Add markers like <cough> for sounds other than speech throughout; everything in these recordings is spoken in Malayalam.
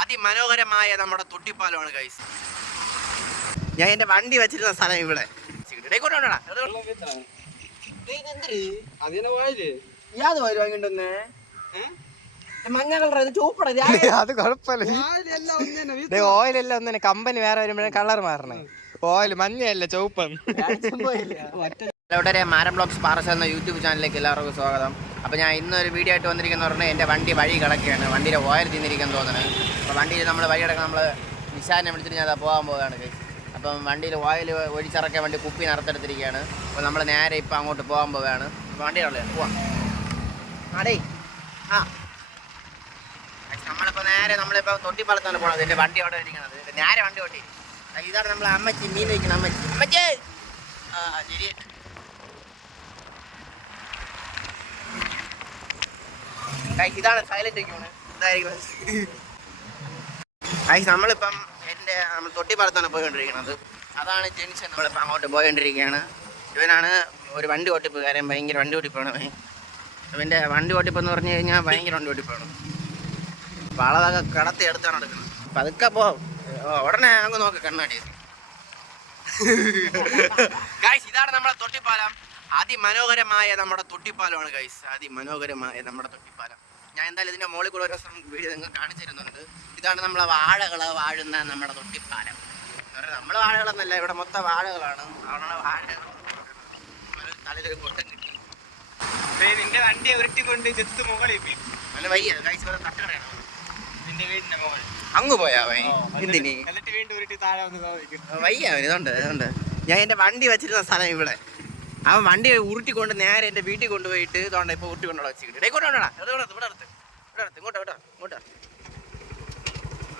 അതിമനോഹരമായ നമ്മുടെ തൊട്ടിപ്പാലമാണ് ഗൈസ് ഞാൻ എന്റെ വണ്ടി വെച്ചിരുന്ന സ്ഥലം ഇവിടെ. അത് കുഴപ്പമില്ല ഓയിലെല്ലാം ഒന്നെ കമ്പനി വേറെ വരുമ്പോഴേ കളർ മാറണേ. ഓയിൽ മഞ്ഞയല്ല ചുവപ്പം ഇവിടെ മാരം ബ്ലോഗ്സ് പാറസ് എന്ന യൂട്യൂബ് ചാനലിലേക്ക് എല്ലാവർക്കും സ്വാഗതം. അപ്പോൾ ഞാൻ ഇന്നൊരു വീഡിയോ ആയിട്ട് വന്നിരിക്കുന്ന പറഞ്ഞാൽ എന്റെ വണ്ടി വഴി കിടക്കുകയാണ്. വണ്ടിയുടെ ഓയിൽ തിന്നിരിക്കാൻ തോന്നുന്നത് അപ്പോൾ വണ്ടിയിൽ നമ്മൾ വഴി കിടക്കാൻ നമ്മൾ നിശാനെ വിളിച്ചിട്ട് ഞാൻ പോകാൻ പോവുകയാണ്. അപ്പം വണ്ടിയിൽ ഓയിൽ ഒഴിച്ചിറക്കാൻ വേണ്ടി കുപ്പി നിറത്തെടുത്തിരിക്കുകയാണ്. അപ്പോൾ നമ്മൾ നേരെ ഇപ്പം അങ്ങോട്ട് പോകാൻ പോവുകയാണ്. അപ്പോൾ വണ്ടിയുടെ പോവാം. അടേ ആ. നമ്മളിപ്പോൾ നേരെ നമ്മളിപ്പോൾ തൊട്ടിപ്പാളത്താണ് പോകുന്നത് എന്റെ വണ്ടി അവിടെ ഇരിക്കുന്നത് നേരെ വണ്ടി ഓട്ടി ഇതാണ് നമ്മൾ അമ്മച്ചി മീൻ വയ്ക്കണം അമ്മച്ചി. അമ്മച്ചി! ആ ശരി. ഇതാണ് സൈലന്റ് വയ്ക്കുന്നത് ഇതായിരിക്കും ഗൈസ് നമ്മളിപ്പം എന്റെ നമ്മൾ തൊട്ടിപ്പാലത്താണ് പോയിക്കൊണ്ടിരിക്കുന്നത്. അതാണ് ജെൻഷൻ നമ്മളിപ്പോൾ അങ്ങോട്ട് പോയിക്കൊണ്ടിരിക്കുകയാണ്. ഇവനാണ് ഒരു വണ്ടി ഓട്ടിപ്പ് കാര്യം ഭയങ്കര വണ്ടി ഓട്ടിപ്പാണ് ഇവന്റെ വണ്ടി ഓട്ടിപ്പെന്ന് പറഞ്ഞു കഴിഞ്ഞാൽ ഭയങ്കര വണ്ടി ഓട്ടിപ്പാണ് വളതൊക്കെ കടത്തി എടുത്താണ് എടുക്കുന്നത് പതുക്കെ പോ ഉടനെ അങ്ങ് നോക്ക് കണ്ണാടി. ഗൈസ് ഇതാണ് നമ്മുടെ തൊട്ടിപ്പാലം. അതിമനോഹരമായ നമ്മുടെ തൊട്ടിപ്പാലമാണ് ഗൈസ് അതിമനോഹരമായ നമ്മുടെ തൊട്ടിപ്പാലം. ഞാൻ എന്തായാലും ഇതിന്റെ മുകളിൽ കൂടെ ഒരു ദിവസം വീഡിയോ നിങ്ങൾ കാണിച്ചു തരുന്നുണ്ട് ഇതാണ് നമ്മളെ വാഴകൾ വാഴുന്ന നമ്മുടെ തൊട്ടിപ്പാലം. നമ്മൾ വാഴകളെന്നല്ല ഇവിടെ മൊത്തം വാഴകളാണ്. അവിടെ വാഴകൾ തലയിൽ കൊട്ടം. കിട്ടി നിന്റെ വണ്ടിയെ ഉരുട്ടിക്കൊണ്ട് ചെത്ത് മുകളിൽ നല്ല വയ്യ ഗൈസ് വേറെ തട്ടുകടയാണ് നിന്റെ വീടിന്റെ മുകളിൽ. അങ്ങ് പോയാ വൈ എന്തിന്? വീണ്ടും ഉരുട്ടി താഴെ വന്ന് ചോദിക്കും വയ്യ അവന് ഇതുണ്ട് ഇതുണ്ട്. ഞാൻ എന്റെ വണ്ടി വെച്ചിരുന്ന സ്ഥലം ഇവിടെ. അവൻ വണ്ടി ഉരുട്ടിക്കൊണ്ട് നേരെ എന്റെ വീട്ടിൽ കൊണ്ടുപോയിട്ട് ഇതുകൊണ്ട് ഇപ്പോൾ ഉരുട്ടി കൊണ്ടോടെ വെച്ചിട്ട് ഡേ കൊണ്ടുപോകണടാ ഇവിടെ അടുത്ത് ഇവിടെ അടുത്ത്. ഇവിടെ അടുത്ത്. ഇങ്ങോട്ടോ കേട്ടോ ഇങ്ങോട്ടോ.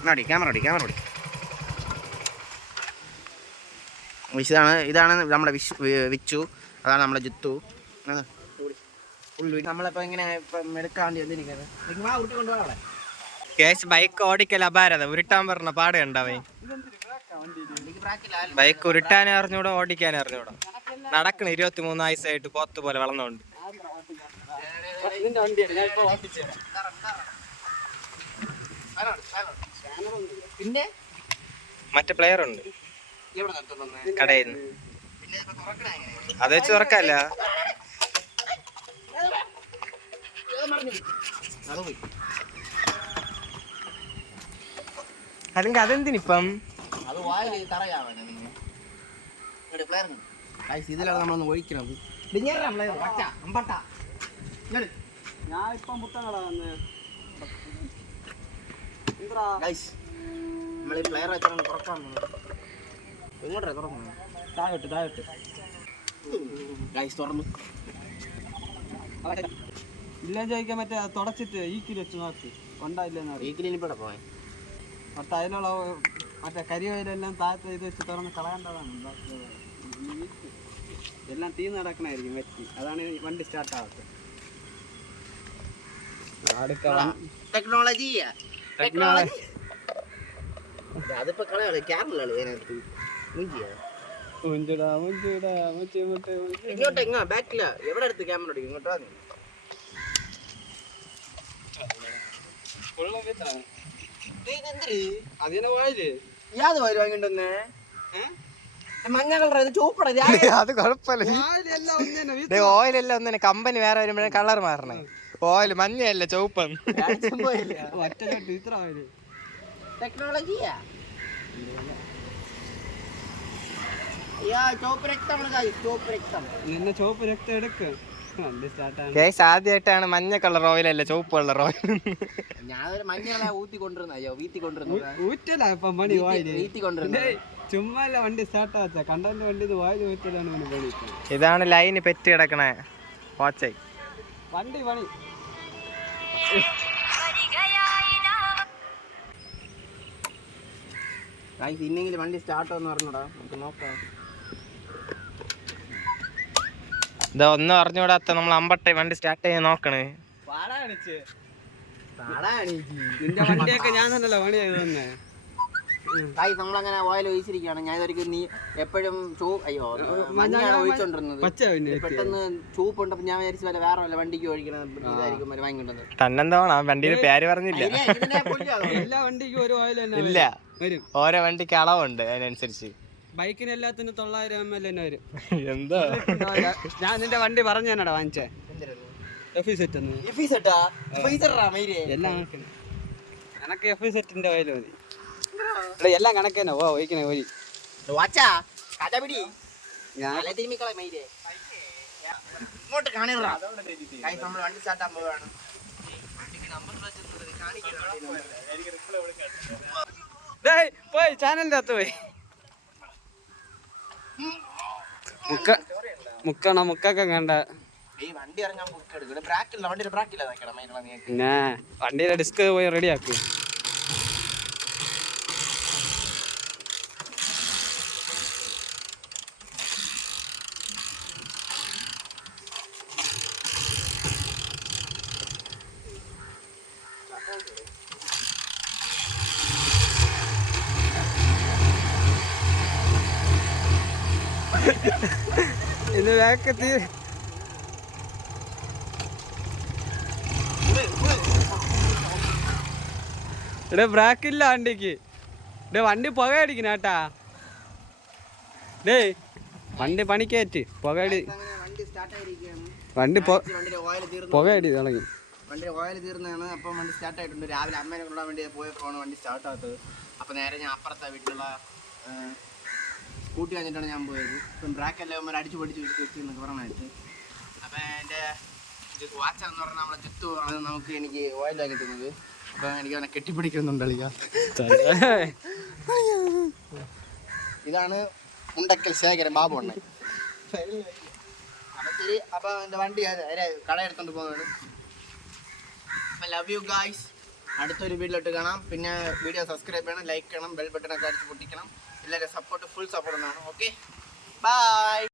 എന്നാടി ക്യാമറ ഓടി ക്യാമറ ഓടി. ഇതാണ് ഇതാണ് നമ്മുടെ വിശു വിച്ചു. അതാണ് നമ്മുടെ ജിത്തു. നമ്മളിപ്പോൾ ഇങ്ങനെ ഉരുട്ടി കൊണ്ടുപോകാം കേസ് ബൈക്ക് ഓടിക്കല അപാരത. ഉരുട്ടാൻ പറഞ്ഞ പാടുണ്ടാവേ ബൈക്ക് ഉരുട്ടാൻ അറിഞ്ഞൂടാ ഓടിക്കാൻ അറിഞ്ഞൂടാ. നടക്കണ ഇരുപത്തി മൂന്ന് വയസ്സായിട്ട് പോത്ത് പോലെ വളർന്നോണ്ട്. പിന്നെ? മറ്റേ പ്ലെയർ ഉണ്ട്. കടയിൽ അത് വെച്ച് തുറക്കല്ല. അല്ലെങ്കിൽ അതെന്തിനിപ്പം? അത് വായിൽ തറയാവാണ് ഇതിലാണ് നമ്മളൊന്ന് ഒഴിക്കണത്. മുട്ടങ്ങളാ ഈ പ്ലെയർ വെച്ചാണ് തുറക്കാൻ താഴോട്ട് താഴോട്ട്. ഗൈസ് തുറന്നു. ഇല്ലെന്ന് ചോദിക്കാൻ മറ്റേ തുടച്ചിട്ട് ഈ കിലോ വെച്ച് നോക്കി. ഉണ്ടായില്ലെന്ന് പോയി? മറ്റേ അതിലുള്ള മറ്റേ കരിവയിലെല്ലാം താഴത്തെ ഇത് വെച്ച് തുറന്ന് കളയേണ്ടതാണ്. ഈ. എല്ലാം തീ നടക്കണായിരിക്കും വെച്ച്. അതാണ് വണ്ടി സ്റ്റാർട്ട് ആവാത്തത് ടെക്നോളജി ടെക്നോളജി അതിപ്പോ കളയാണ് ക്യാമറ അതിനകത്ത് മുഞ്ചിയാ? മുഞ്ചിടാ മുഞ്ചിടാ മുഞ്ചി മുട്ടി ഇങ്ങോട്ട് എങ്ങാ? ബാക്കില. എവിടെ എടുത്ത് ക്യാമറ എടുക്കും ഇങ്ങോട്ട് നീ. അതിനെ പോയാൽ യാത് വരും വാങ്ങിണ്ടെന്ന് മഞ്ഞ കളർ ഇത് ചൂപ്പട അത് കുഴപ്പമില്ല. എല്ലാം ഒന്ന് തന്നെ ഓയിലെല്ലാം ഒന്നെ കമ്പനി വേറെ വരുമ്പോഴേ കളർ മാറണേ. ഓയിൽ മഞ്ഞയല്ല ചുവപ്പം. ടെക്നോളജിയാ? ചോപ്പ് രക്തമാണ് guys, ചോപ്പ് രക്തം. നിന്നെ ചോപ്പ് രക്തം എടുക്ക്. വണ്ടി സ്റ്റാർട്ടാണ് കേസ് ആദ്യമായിട്ടാണ് മഞ്ഞ കളർ ഓയിലല്ല ചുവപ്പ് കളർ ഓയിൽ ഞാൻ ഒരു മഞ്ഞ കളർ ഊത്തി കൊണ്ടിരുന്ന അയ്യോ വീത്തി വീത്തി കൊണ്ടിരുന്നത് ചുമ്മാ വണ്ടി സ്റ്റാർട്ട് ആച്ച. വണ്ടി വായിൽ ഊറ്റലാണ് പണി. ഇതാണ് ലൈന് പെറ്റ് കിടക്കണേ. വാച്ചായി വണ്ടി പണി. ഇന്നെങ്കിലും വണ്ടി സ്റ്റാർട്ട് എന്ന് പറഞ്ഞൂടാ. നമുക്ക് നോക്കാം. ഇതാ ഒന്നും അറിഞ്ഞൂടാത്ത നമ്മൾ അമ്പട്ടെ വണ്ടി സ്റ്റാർട്ട് ചെയ്യാൻ നോക്കണേ. നിന്റെ വണ്ടിയൊക്കെ ഞാൻ തന്നെയല്ലോ പണി ചെയ്തു തന്നെ? കായ് നമ്മളങ്ങനെ ഓയിൽ ഒഴിച്ചിരിക്കുകയാണ്. ഞാൻ ഇതൊരിക്കലും നീ എപ്പോഴും ചൂ അയ്യോ മഞ്ഞാണ് ഒഴിച്ചോണ്ടിരുന്നത്. പെട്ടെന്ന് ചൂപ്പ് ഉണ്ടപ്പോ ഞാൻ വിചാരിച്ചു വല്ല വേറെ വല്ല വണ്ടിക്ക് ഒഴിക്കണം തന്നെന്തോണ വണ്ടിയുടെ പേര് പറഞ്ഞില്ല. <laughs> എല്ലാ വണ്ടിക്കും ഒരു ഓയിൽ ഇല്ല. വരും. ഓരോ വണ്ടിക്ക് അളവുണ്ട് അതിനനുസരിച്ച്. ബൈക്കിന് എല്ലാത്തിനും തൊള്ളായിരം എം എൽ തന്നെ വരും എന്താ? ഞാൻ നിന്റെ വണ്ടി പറഞ്ഞു തന്നെടാ വാങ്ങിച്ചേ. എഫ് സെറ്റ് ഒന്ന് എല്ലാം കണക്കിന്. എനക്ക് എഫ് സെറ്റിന്റെ ഓയിൽ മതി. എല്ലാം കണക്ക് തന്നെ. ഓ ഒഴിക്കണേ ഒഴി ഇങ്ങോട്ട് കാണിടാ നമ്മൾ വണ്ടി സ്റ്റാർട്ടാൻ പോവാണ്. പോയി ചാനലിന്റെ അകത്ത് പോയി. മുക്ക മുക്കണ? മുക്കൊക്കെ കണ്ട വണ്ടിയുടെ ഡിസ്ക് പോയി റെഡിയാക്ക് ഇത് വേക്കത്തി ഇവിടെ ബ്രാക്കില്ല വണ്ടിക്ക്. ഇവിടെ വണ്ടി പുക അടിക്കണ കേട്ടാ. ഡേ വണ്ടി പണിക്കേറ്റ്. പുക അടി വണ്ടി വണ്ടി പുക അടി തുടങ്ങി. വണ്ടിയുടെ ഓയിൽ തീർന്നാണ് അപ്പം വണ്ടി സ്റ്റാർട്ട് ആയിട്ടുണ്ട്. രാവിലെ അമ്മേനെ കൊണ്ടുപോകാൻ വേണ്ടി പോയപ്പോഴാണ് വണ്ടി സ്റ്റാർട്ട് ആകത്തത് അപ്പം നേരെ ഞാൻ അപ്പുറത്തെ വീട്ടിലുള്ള സ്കൂട്ടി കഴിഞ്ഞിട്ടാണ് ഞാൻ പോയത്. ഇപ്പം ബ്രാക്ക് എല്ലാം അമ്മ അടിച്ചു പൊടിച്ച് വെച്ച് എന്നൊക്കെ പറഞ്ഞിട്ട് അപ്പം എന്റെ വാച്ച് എന്ന് പറഞ്ഞാൽ നമ്മളെ ചുറ്റു അത് നമുക്ക് എനിക്ക് ഓയിൽ ആക്കി തന്നത്. അപ്പം എനിക്ക് അവനെ കെട്ടിപ്പിടിക്കുന്നുണ്ട് ഇതാണ് ഉണ്ടക്കൽ ശേഖരൻ ബാബു അണ്ണൻ. അപ്പം ശരി അപ്പം എന്റെ വണ്ടി കട എടുത്തോണ്ട് പോകുന്നത് അപ്പം ലവ് യു ഗായ്സ് അടുത്തൊരു വീട്ടിലോട്ട് കാണാം. പിന്നെ വീഡിയോ സബ്സ്ക്രൈബ് ചെയ്യണം ലൈക്ക് ചെയ്യണം ബെൽ ബട്ടൺ ഒക്കെ അടിച്ച് പൊട്ടിക്കണം. എല്ലാവരും സപ്പോർട്ട് ഫുൾ സപ്പോർട്ട് എന്നാണ് ഓക്കെ ബൈ